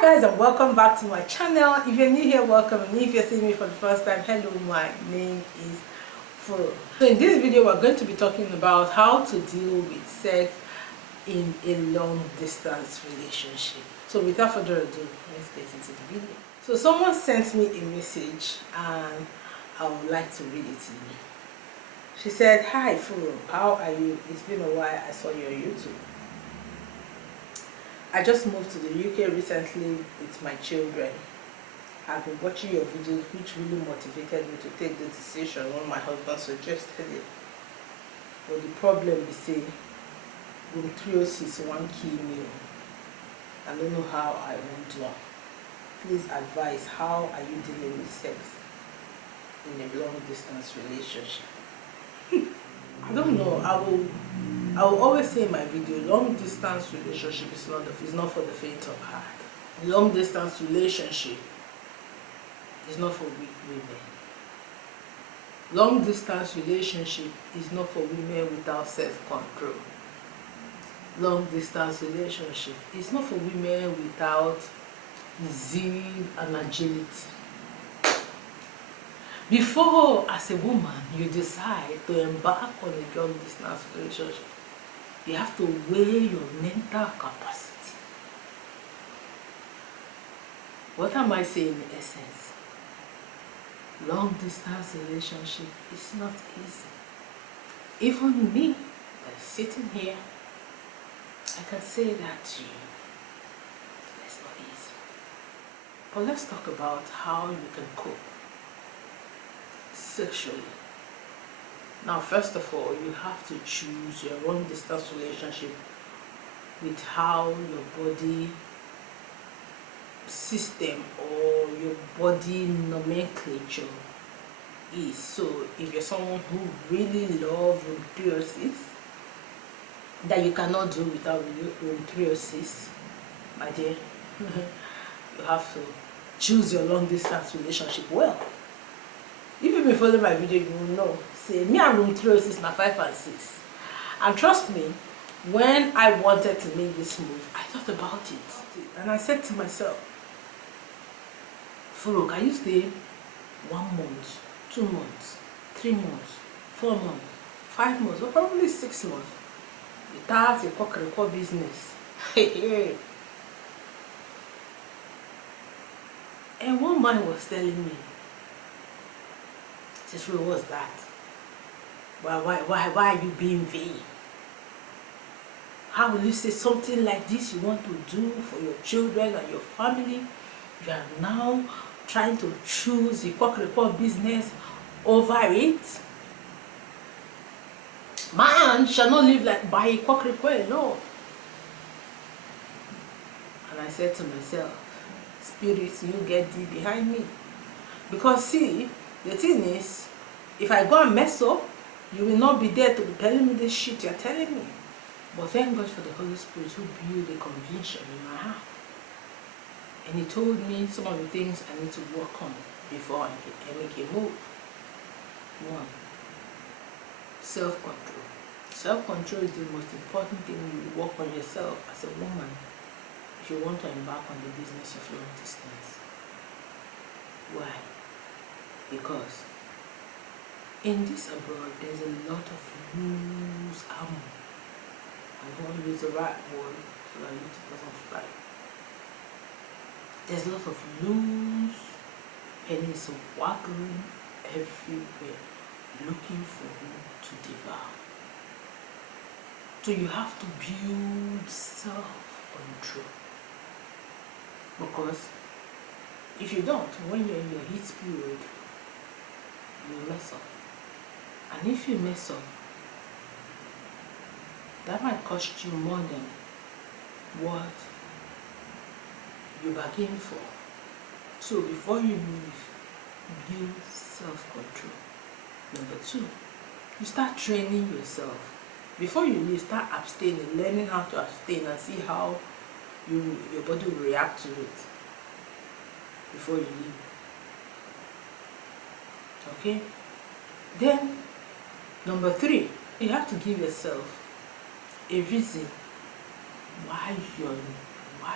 Hi guys, and welcome back to my channel. If you're new here, welcome, and if you're seeing me for the first time, hello, my name is Furo. So in this video we're going to be talking about how to deal with sex in a long distance relationship. So without further ado, let's get into the video. So someone sent me a message and I would like to read it to you. She said, "Hi Furo, how are you? It's been a while. I saw you on YouTube. I just moved to the UK recently with my children. I've been watching your videos, which really motivated me to take the decision when my husband suggested it. But the problem is, say, endometriosis is one key meal. I don't know how I will do it. Please advise, how are you dealing with sex in a long distance relationship?" I don't know. I will always say in my video, long distance relationship is not for the faint of heart. Long distance relationship is not for weak women. Long distance relationship is not for women without self-control. Long distance relationship is not for women without zeal and agility. Before, as a woman, you decide to embark on a long distance relationship, you have to weigh your mental capacity. What am I saying in essence? Long distance relationship is not easy. Even me, that's sitting here, I can say that to you. It's not easy. But let's talk about how you can cope sexually. Now, first of all, you have to choose your long distance relationship with how your body system or your body nomenclature is. So if you're someone who really loves endometriosis, that you cannot do without endometriosis, my dear, you have to choose your long distance relationship well. If you've been following my video, you will know. Say, me and endometriosis na 5 and 6. And trust me, when I wanted to make this move, I thought about it. And I said to myself, Furo, can you stay 1 month, 2 months, 3 months, 4 months, 5 months, or probably 6 months without a cock business? And one man was telling me, "What was that? Why are you being vain? How will you say something like this you want to do for your children and your family? You are now trying to choose the cock business over it? Man shall not live like by a cock alone." And I said to myself, spirits, you get deep behind me. Because see, the thing is, if I go and mess up, you will not be there to be telling me this shit you're telling me. But thank God for the Holy Spirit who built a conviction in my heart. And he told me some of the things I need to work on before I make a move. 1, self-control. Self-control is the most important thing you work on yourself as a woman if you want to embark on the business of long distance. Why? Because in this abroad, there's a lot of loose ammo. I don't want to use the right word so that it doesn't fly. There's a lot of loose pennies waggling everywhere, looking for who to devour. So you have to build self-control. Because if you don't, when you're in your heat period, you mess up. And if you mess up, that might cost you more than what you bargained for. So before you leave, build self-control. Number 2, you start training yourself. Before you leave, start abstaining, learning how to abstain and see how your body will react to it before you leave. Okay? Then, number 3, you have to give yourself a reason why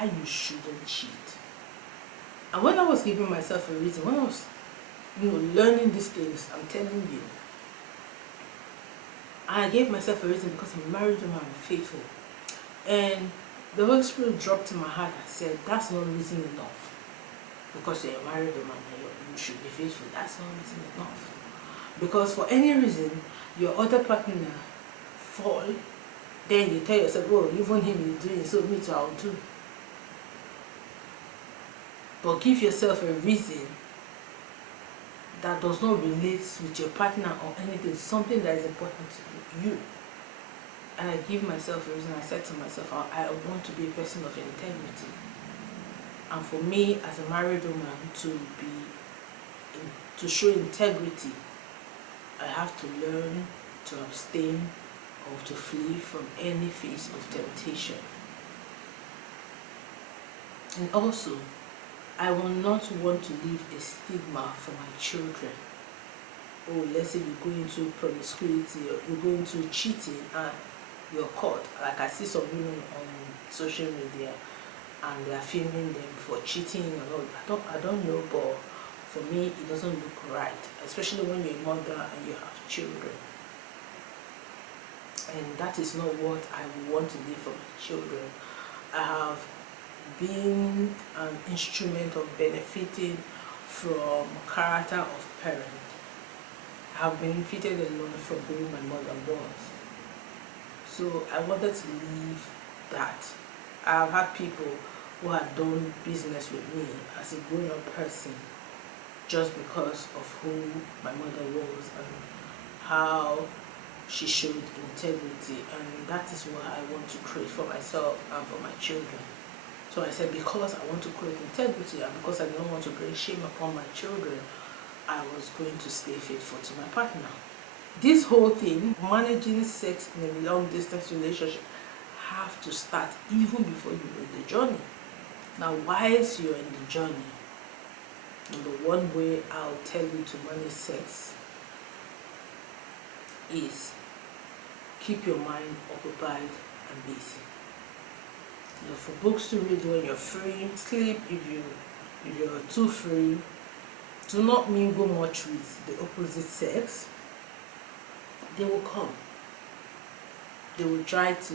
you shouldn't cheat. And when I was giving myself a reason, when I was, learning these things, I'm telling you, I gave myself a reason because I'm a married woman, I'm faithful. And the Holy Spirit dropped in my heart and said, that's not reason enough. Because you're a married woman and you should be faithful. That's not reason enough. Because for any reason, your other partner fall, then you tell yourself, oh, even him is doing, so me too, I'll do. But give yourself a reason that does not relate with your partner or anything, something that is important to you. And I give myself a reason. I said to myself, I want to be a person of integrity. And for me, as a married woman, to show integrity, I have to learn to abstain or to flee from any phase of temptation. And also, I will not want to leave a stigma for my children. Oh, let's say you go into promiscuity or you go into cheating and you're caught. Like I see some women on social media and they are filming them for cheating and all. I don't know, but for me it doesn't look right, especially when you're a mother and you have children. And that is not what I want to leave for my children. I have been an instrument of benefiting from character of parent. I have benefited a lot from who my mother was. So I wanted to leave that. I have had people who had done business with me as a grown-up person just because of who my mother was and how she showed integrity, and that is what I want to create for myself and for my children. So I said, because I want to create integrity and because I don't want to bring shame upon my children, I was going to stay faithful to my partner. This whole thing, managing sex in a long distance relationship, have to start even before you're in the journey. Now, whilst you're in the journey, number one way I'll tell you to manage sex is keep your mind occupied and busy. Look for books to read when you're free. Sleep if you're too free. Do not mingle much with the opposite sex. They will come. They will try to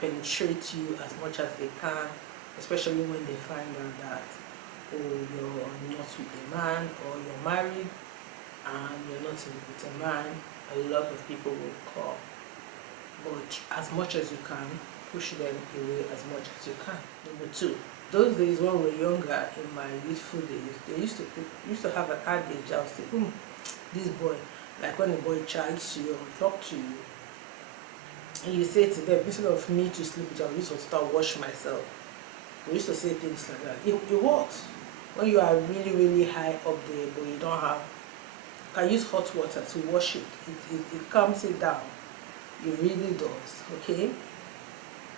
penetrate you as much as they can, especially when they find out that, oh, you're not with a man or you're married and you're not with a man. A lot of people will come. But as much as you can, push them away as much as you can. Number two, those days when we were younger, in my youthful days, they used to have an adage. I was thinking, this boy, like when a boy charges you or talk to you, and you say to them, instead of me to sleep with you, I used to start washing myself. We used to say things like that. It works. When you are really, really high up there, but you don't have, you can use hot water to wash it. It calms it down. It really does, okay?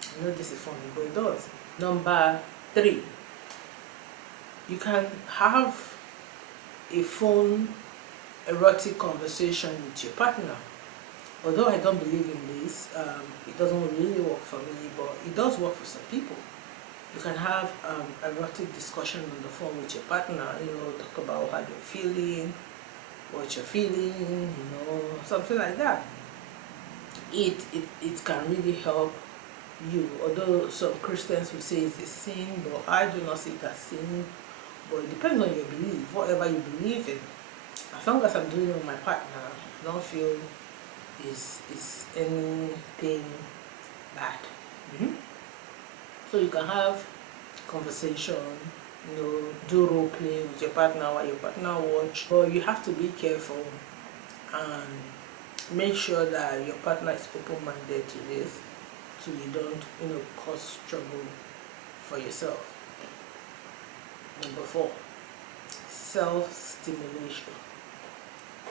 I know this is funny, but it does. Number three, you can have a phone erotic conversation with your partner. Although I don't believe in this, it doesn't really work for me, but it does work for some people. You can have erotic discussion on the phone with your partner, talk about how you're feeling, what you're feeling, something like that. It can really help you. Although some Christians will say it's a sin, but I do not see it as sin. But it depends on your belief, whatever you believe in. As long as I'm doing it with my partner, I don't feel is anything bad. So you can have conversation, do role play with your partner while your partner watch. But you have to be careful and make sure that your partner is open-minded to this, so you don't cause trouble for yourself. Number four, self-stimulation.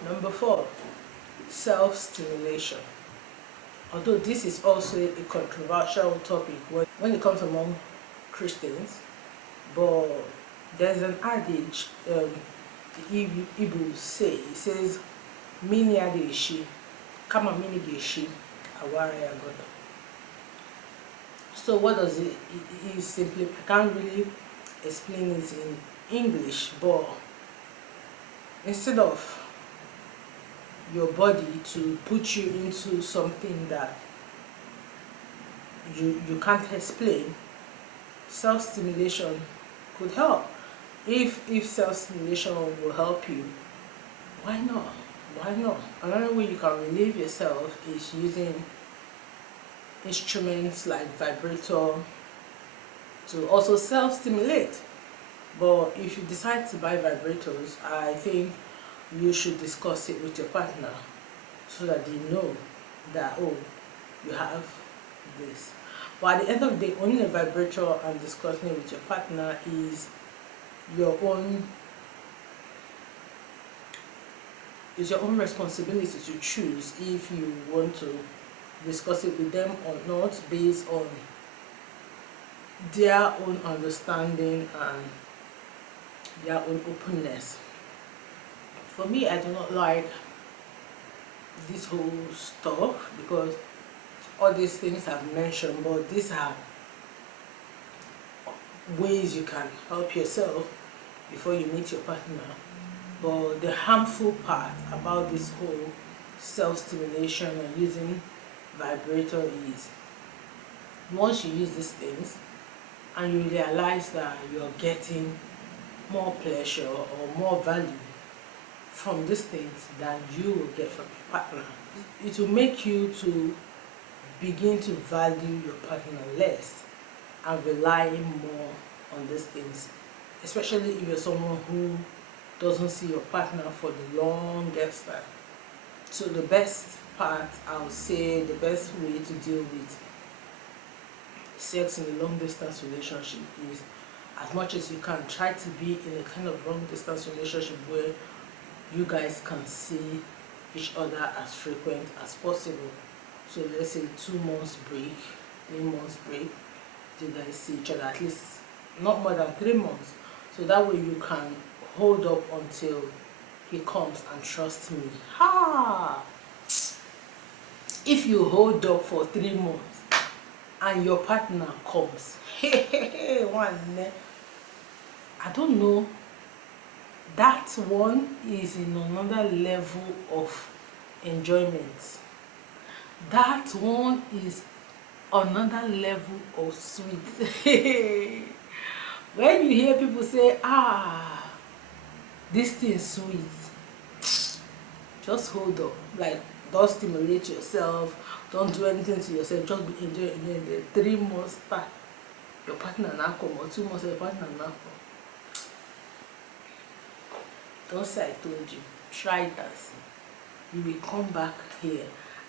Number four, self-stimulation. Although this is also a controversial topic when it comes among Christians, but there's an adage the Igbo say. It says, "Mini adeshi, kama mini geshi, awara yagoda." So what does it is simply, I can't really explain it in English, but instead of your body to put you into something that you can't explain, self-stimulation could help. If self-stimulation will help you, why not? Why not? Another way you can relieve yourself is using instruments like vibrator to also self-stimulate. But if you decide to buy vibrators, I think you should discuss it with your partner so that they know that, oh, you have this. But at the end of the day, owning a vibrator and discussing it with your partner is your own responsibility to choose if you want to discuss it with them or not, based on their own understanding and their own openness. For me, I do not like this whole stuff because all these things I've mentioned, but these are ways you can help yourself before you meet your partner. But the harmful part about this whole self-stimulation and using vibrator is, once you use these things and you realize that you're getting more pleasure or more value from these things than you will get from your partner, it will make you to begin to value your partner less and rely more on these things, especially if you're someone who doesn't see your partner for the longest time. So the best part, I would say, the best way to deal with sex in a long distance relationship is, as much as you can, try to be in a kind of long distance relationship where you guys can see each other as frequent as possible. So let's say 2 months break, 3 months break, you guys see each other at least not more than 3 months. So that way you can hold up until he comes, and trust me, if you hold up for 3 months and your partner comes, I don't know, that one is in another level of enjoyment. That one is another level of sweet. When you hear people say, this thing is sweet, just hold up. Like, don't stimulate yourself, don't do anything to yourself, just be enjoying the 3 months start, your partner now come, or 2 months your partner now come. Don't say I told you. Try it and see. You will come back here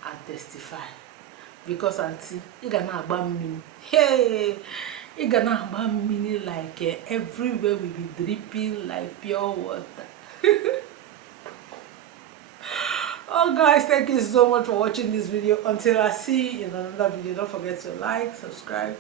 and testify. Because auntie, you gonna about me. Hey, you gonna about me like everywhere will be dripping like pure water. Oh guys, thank you so much for watching this video. Until I see you in another video, don't forget to like, subscribe,